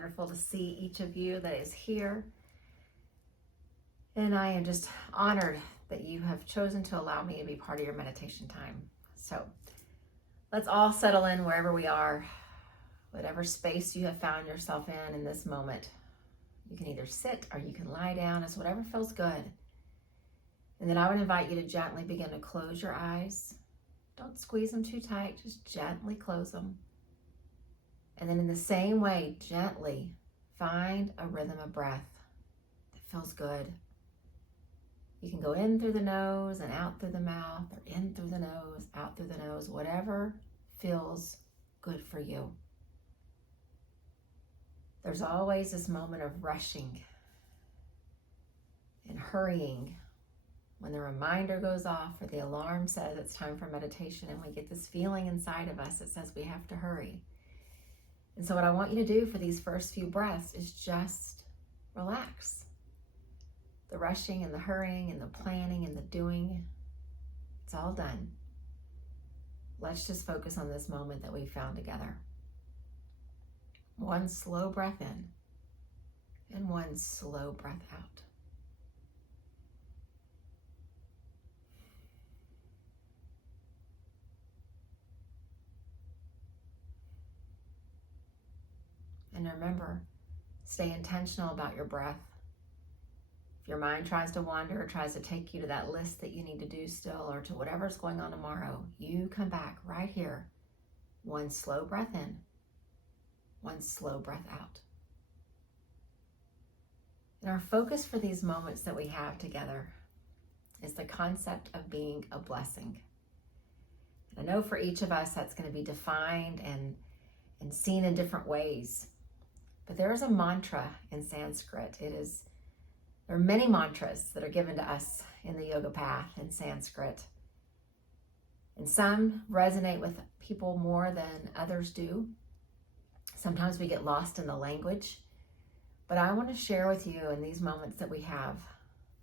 wonderful to see each of you that is here. And I am just honored that you have chosen to allow me to be part of your meditation time. So let's all settle in wherever we are, whatever space you have found yourself in this moment. You can either sit or you can lie down. It's whatever feels good. And then I would invite you to gently begin to close your eyes. Don't squeeze them too tight, just gently close them. And then in the same way, gently find a rhythm of breath that feels good. You can go in through the nose and out through the mouth, or in through the nose, out through the nose, whatever feels good for you. There's always this moment of rushing and hurrying when the reminder goes off or the alarm says it's time for meditation, and we get this feeling inside of us that says we have to hurry. And so what I want you to do for these first few breaths is just relax. The rushing and the hurrying and the planning and the doing, it's all done. Let's just focus on this moment that we found together. One slow breath in and one slow breath out. And remember, stay intentional about your breath. If your mind tries to wander or tries to take you to that list that you need to do still, or to whatever's going on tomorrow, you come back right here. One slow breath in, one slow breath out. And our focus for these moments that we have together is the concept of being a blessing. And I know for each of us that's going to be defined and seen in different ways. But there is a mantra in Sanskrit. There are many mantras that are given to us in the yoga path in Sanskrit. And some resonate with people more than others do. Sometimes we get lost in the language. But I want to share with you in these moments that we have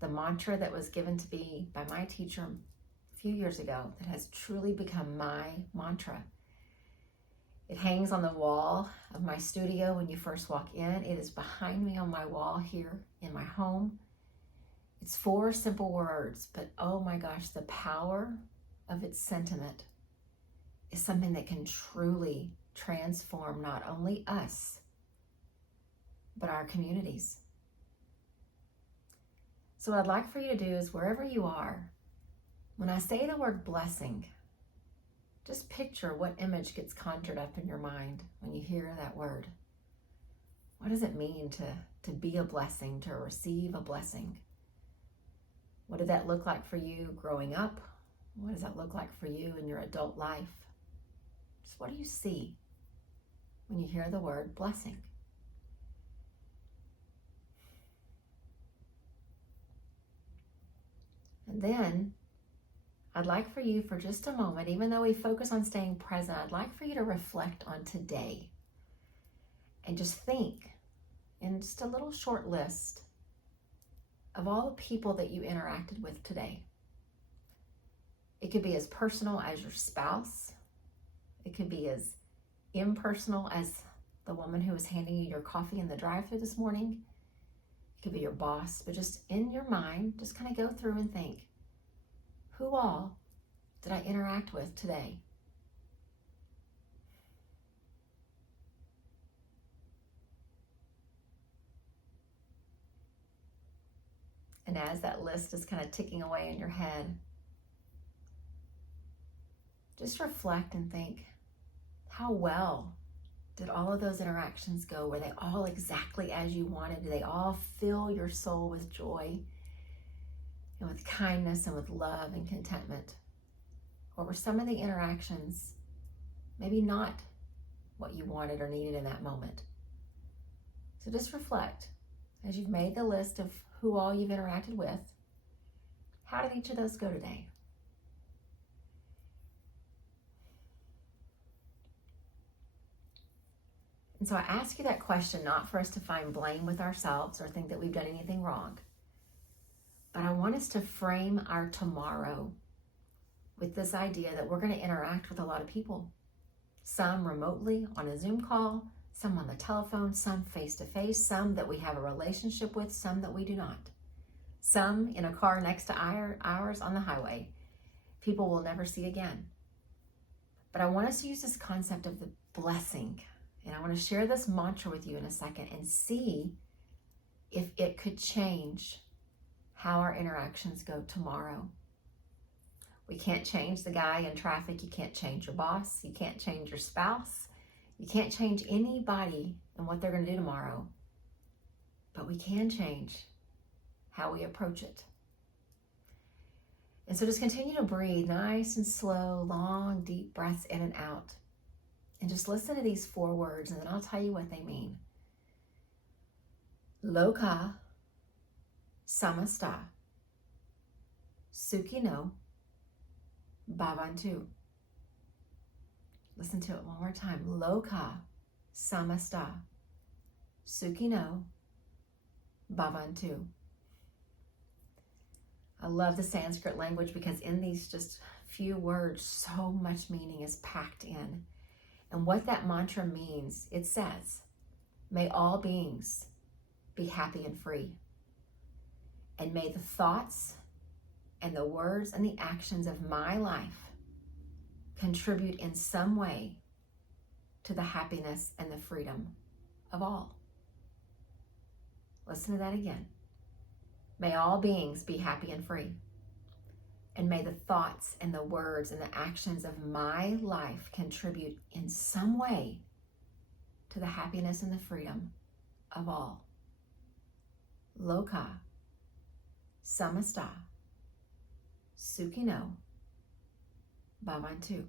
the mantra that was given to me by my teacher a few years ago that has truly become my mantra. It hangs on the wall of my studio when you first walk in. It is behind me on my wall here in my home. It's 4 simple words, but oh my gosh, the power of its sentiment is something that can truly transform not only us, but our communities. So what I'd like for you to do is, wherever you are, when I say the word blessing, just picture what image gets conjured up in your mind when you hear that word. What does it mean to be a blessing, to receive a blessing? What did that look like for you growing up? What does that look like for you in your adult life? Just what do you see when you hear the word blessing? And then I'd like for you for just a moment, even though we focus on staying present, I'd like for you to reflect on today and just think in just a little short list of all the people that you interacted with today. It could be as personal as your spouse. It could be as impersonal as the woman who was handing you your coffee in the drive-thru this morning. It could be your boss, but just in your mind, just kind of go through and think, who all did I interact with today? And as that list is kind of ticking away in your head, just reflect and think, how well did all of those interactions go? Were they all exactly as you wanted? Did they all fill your soul with joy and with kindness and with love and contentment? Or were some of the interactions maybe not what you wanted or needed in that moment? So just reflect as you've made the list of who all you've interacted with. How did each of those go today? And so I ask you that question not for us to find blame with ourselves or think that we've done anything wrong, but I want us to frame our tomorrow with this idea that we're going to interact with a lot of people. Some remotely on a Zoom call, some on the telephone, some face-to-face, some that we have a relationship with, some that we do not. Some in a car next to ours on the highway. People we'll never see again. But I want us to use this concept of the blessing. And I want to share this mantra with you in a second and see if it could change how our interactions go tomorrow. We can't change the guy in traffic. You can't change your boss. You can't change your spouse. You can't change anybody and what they're going to do tomorrow. But we can change how we approach it. And so just continue to breathe nice and slow, long, deep breaths in and out. And just listen to these 4 words, and then I'll tell you what they mean. Lokah Samastah Sukhino Bhavantu. Listen to it one more time. Lokah Samastah Sukhino Bhavantu. I love the Sanskrit language because in these just few words, so much meaning is packed in. And what that mantra means, it says, may all beings be happy and free. And may the thoughts and the words and the actions of my life contribute in some way to the happiness and the freedom of all. Listen to that again. May all beings be happy and free. And may the thoughts and the words and the actions of my life contribute in some way to the happiness and the freedom of all. Lokah Samastah Sukhino Bhavantu.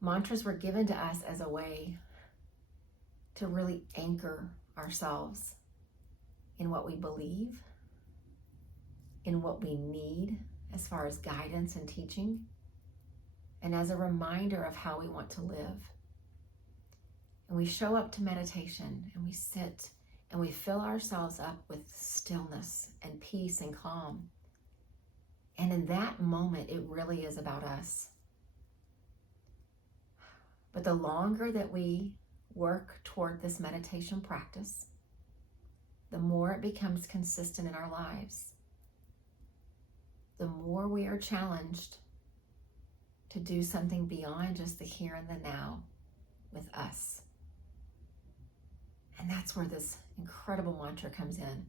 Mantras were given to us as a way to really anchor ourselves in what we believe, in what we need as far as guidance and teaching, and as a reminder of how we want to live. And we show up to meditation and we sit and we fill ourselves up with stillness and peace and calm. And in that moment, it really is about us. But the longer that we work toward this meditation practice, the more it becomes consistent in our lives. The more we are challenged to do something beyond just the here and the now with us. And that's where this incredible mantra comes in.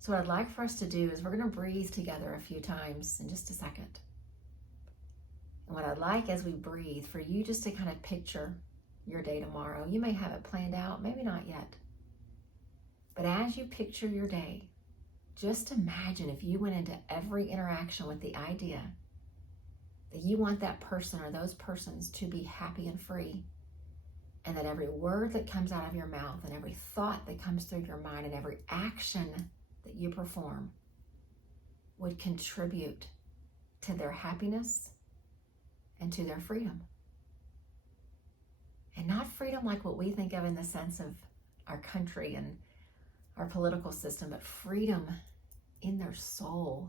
So what I'd like for us to do is we're going to breathe together a few times in just a second. And what I'd like as we breathe for you just to kind of picture your day tomorrow. You may have it planned out, maybe not yet. But as you picture your day, just imagine if you went into every interaction with the idea that you want that person or those persons to be happy and free, and that every word that comes out of your mouth and every thought that comes through your mind and every action that you perform would contribute to their happiness and to their freedom. And not freedom like what we think of in the sense of our country and our political system, but freedom in their soul.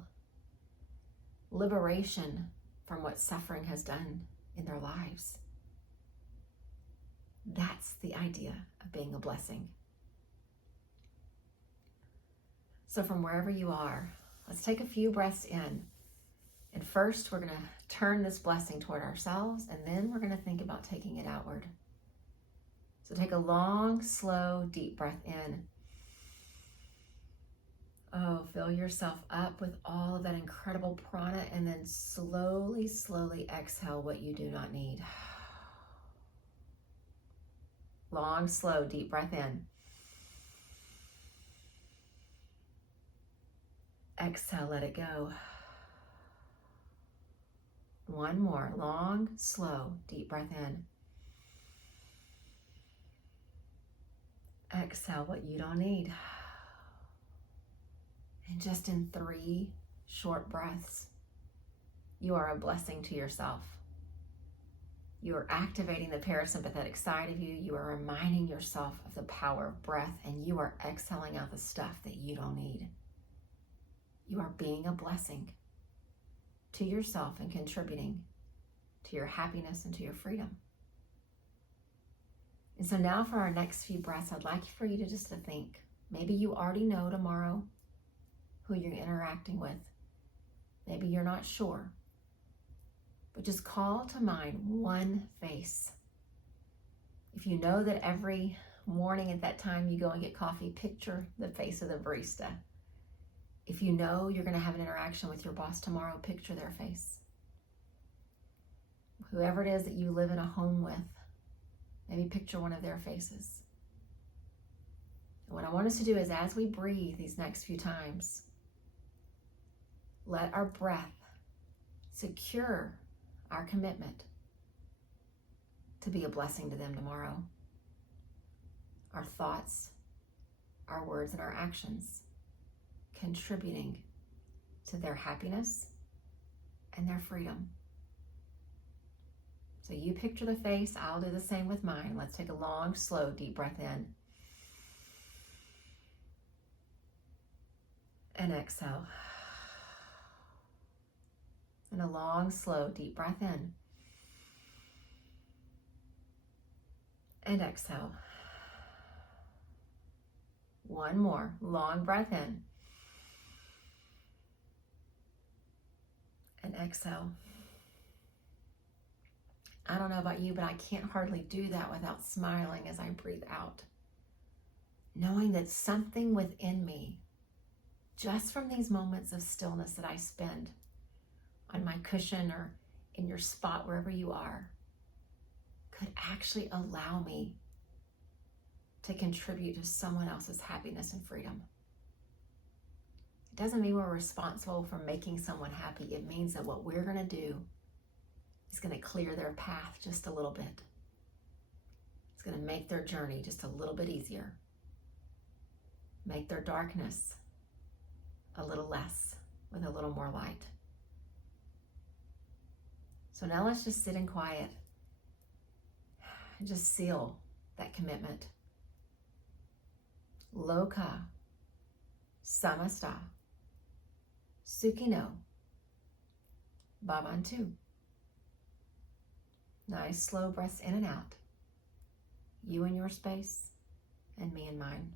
Liberation from what suffering has done in their lives. That's the idea of being a blessing. So from wherever you are, let's take a few breaths in. And first, we're going to turn this blessing toward ourselves, and then we're going to think about taking it outward. So take a long, slow, deep breath in. Oh, fill yourself up with all of that incredible prana, and then slowly, slowly exhale what you do not need. Long, slow, deep breath in. Exhale, let it go. One more, long, slow, deep breath in. Exhale what you don't need. And just in 3 short breaths, you are a blessing to yourself. You are activating the parasympathetic side of you. You are reminding yourself of the power of breath, and you are exhaling out the stuff that you don't need. You are being a blessing to yourself and contributing to your happiness and to your freedom. And so now for our next few breaths, I'd like for you to just to think. Maybe you already know tomorrow who you're interacting with. Maybe you're not sure. But just call to mind one face. If you know that every morning at that time you go and get coffee, picture the face of the barista. If you know you're going to have an interaction with your boss tomorrow, picture their face. Whoever it is that you live in a home with, maybe picture one of their faces. And what I want us to do is, as we breathe these next few times, let our breath secure our commitment to be a blessing to them tomorrow. Our thoughts, our words, and our actions contributing to their happiness and their freedom. So you picture the face, I'll do the same with mine. Let's take a long, slow, deep breath in. And exhale. And a long, slow, deep breath in. And exhale. One more long breath in. And exhale. I don't know about you, but I can't hardly do that without smiling as I breathe out. Knowing that something within me, just from these moments of stillness that I spend on my cushion or in your spot, wherever you are, could actually allow me to contribute to someone else's happiness and freedom. It doesn't mean we're responsible for making someone happy. It means that what we're going to do is going to clear their path just a little bit. It's going to make their journey just a little bit easier. Make their darkness a little less with a little more light. So now let's just sit in quiet and just seal that commitment. Lokah Samastah Sukhino Bhavantu. Nice slow breaths in and out. You in your space and me in mine.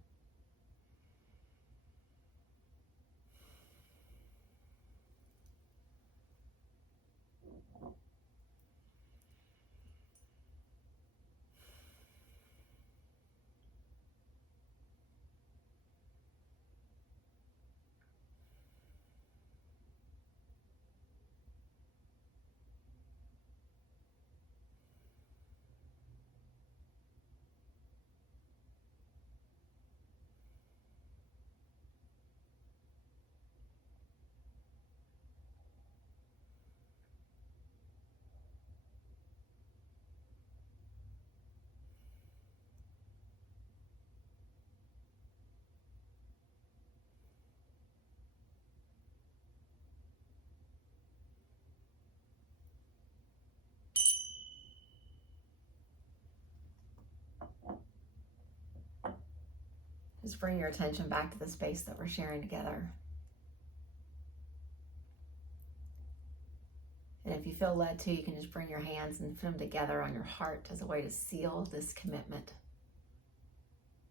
Just bring your attention back to the space that we're sharing together. And if you feel led to, you can just bring your hands and put them together on your heart as a way to seal this commitment.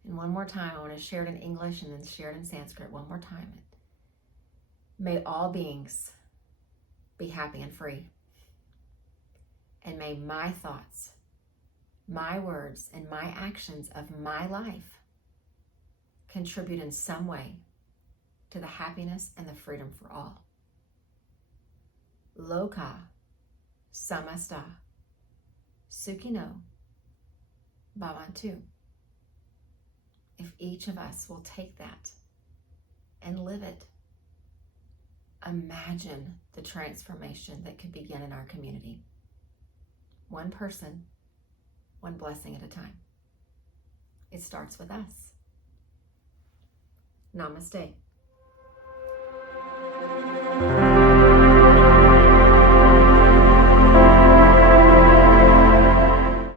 And one more time, I want to share it in English and then share it in Sanskrit one more time. May all beings be happy and free. And may my thoughts, my words, and my actions of my life contribute in some way to the happiness and the freedom for all. Lokah Samastah Sukhino Bhavantu. If each of us will take that and live it, imagine the transformation that could begin in our community. One person, one blessing at a time. It starts with us. Namaste.